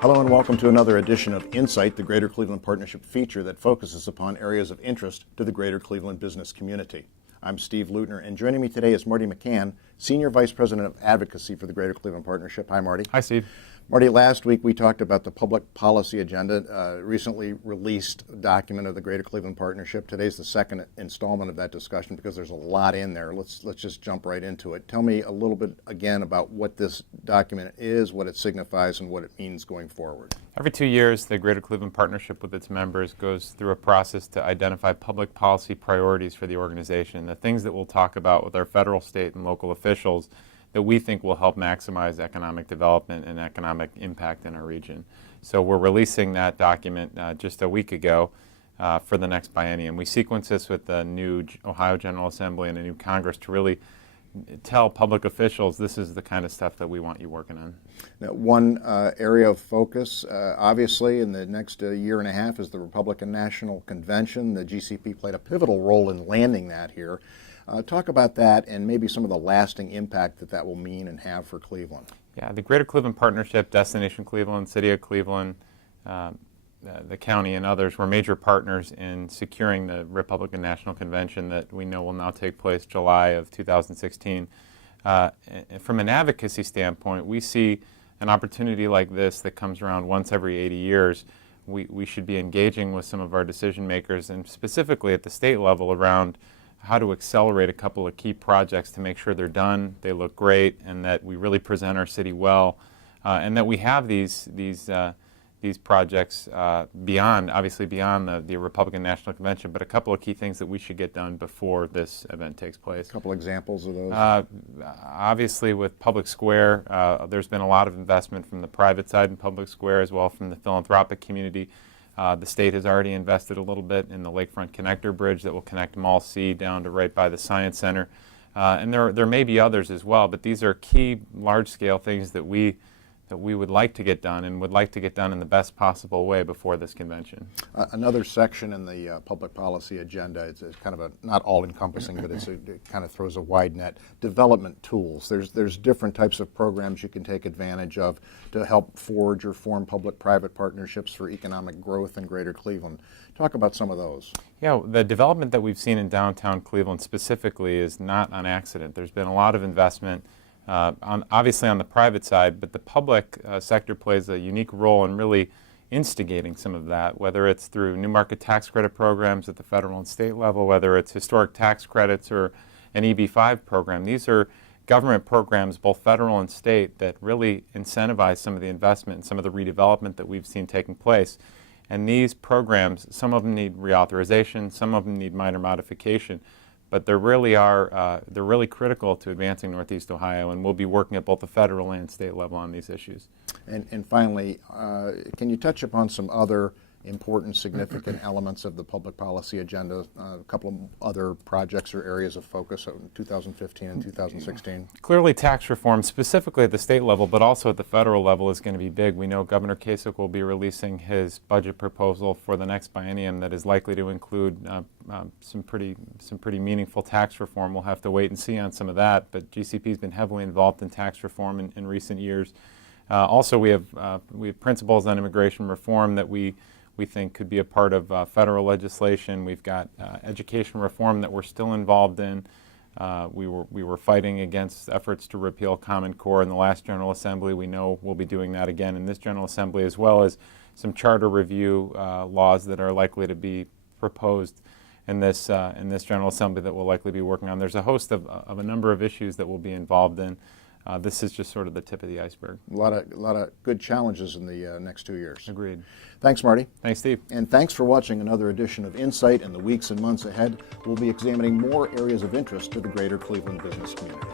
Hello and welcome to another edition of Insight, the Greater Cleveland Partnership feature that focuses upon areas of interest to the Greater Cleveland business community. I'm Steve Lutner, and joining me today is Marty McCann, Senior Vice President of Advocacy for the Greater Cleveland Partnership. Hi, Marty. Hi, Steve. Marty, last week we talked about the public policy agenda, recently released document of the Greater Cleveland Partnership. Today's the second installment of that discussion because there's a lot in there. Let's just jump right into it. Tell me a little bit again about what this document is, what it signifies, and what it means going forward. Every 2 years, the Greater Cleveland Partnership with its members goes through a process to identify public policy priorities for the organization, the things that we'll talk about with our federal, state, and local officials that we think will help maximize economic development and economic impact in our region. So we're releasing that document just a week ago for the next biennium. We sequence this with the new Ohio General Assembly and a new Congress to really tell public officials this is the kind of stuff that we want you working on. Now, one area of focus, obviously, in the next year and a half is the Republican National Convention. The GCP played a pivotal role in landing that here. Talk about that and maybe some of the lasting impact that will mean and have for Cleveland. Yeah, the Greater Cleveland Partnership, Destination Cleveland, City of Cleveland, the county and others were major partners in securing the Republican National Convention that we know will now take place July of 2016. From an advocacy standpoint, we see an opportunity like this that comes around once every 80 years. We should be engaging with some of our decision makers and specifically at the state level around how to accelerate a couple of key projects to make sure they're done, they look great, and that we really present our city well, and that we have these projects beyond the Republican National Convention, but a couple of key things that we should get done before this event takes place. A couple examples of those? Obviously with Public Square, there's been a lot of investment from the private side in Public Square as well from the philanthropic community. The state has already invested a little bit in the Lakefront Connector Bridge that will connect Mall C down to right by the Science Center. And there may be others as well, but these are key large-scale things that we would like to get done and would like to get done in the best possible way before this convention. Another section in the public policy agenda, it's kind of not all-encompassing, but it kind of throws a wide net. Development tools. There's different types of programs you can take advantage of to help forge or form public-private partnerships for economic growth in Greater Cleveland. Talk about some of those. Yeah, the development that we've seen in downtown Cleveland specifically is not on accident. There's been a lot of investment obviously on the private side, but the public sector plays a unique role in really instigating some of that, whether it's through new market tax credit programs at the federal and state level, whether it's historic tax credits or an EB-5 program. These are government programs, both federal and state, that really incentivize some of the investment and some of the redevelopment that we've seen taking place. And these programs, some of them need reauthorization, some of them need minor modification, but they really are, they're really critical to advancing Northeast Ohio, and we'll be working at both the federal and state level on these issues. And finally, can you touch upon some other important, significant elements of the public policy agenda, a couple of other projects or areas of focus in 2015 and 2016? Clearly tax reform, specifically at the state level, but also at the federal level, is going to be big. We know Governor Kasich will be releasing his budget proposal for the next biennium that is likely to include some pretty meaningful tax reform. We'll have to wait and see on some of that, but GCP has been heavily involved in tax reform in recent years. Also, we have principles on immigration reform that we think could be a part of federal legislation. We've got education reform that we're still involved in. We were fighting against efforts to repeal Common Core in the last General Assembly. We know we'll be doing that again in this General Assembly, as well as some charter review laws that are likely to be proposed in this General Assembly that we'll likely be working on. There's a host of a number of issues that we'll be involved in. This is just sort of the tip of the iceberg. A lot of good challenges in the next 2 years. Agreed. Thanks, Marty. Thanks, Steve. And thanks for watching another edition of Insight. In the weeks and months ahead, we'll be examining more areas of interest to the Greater Cleveland business community.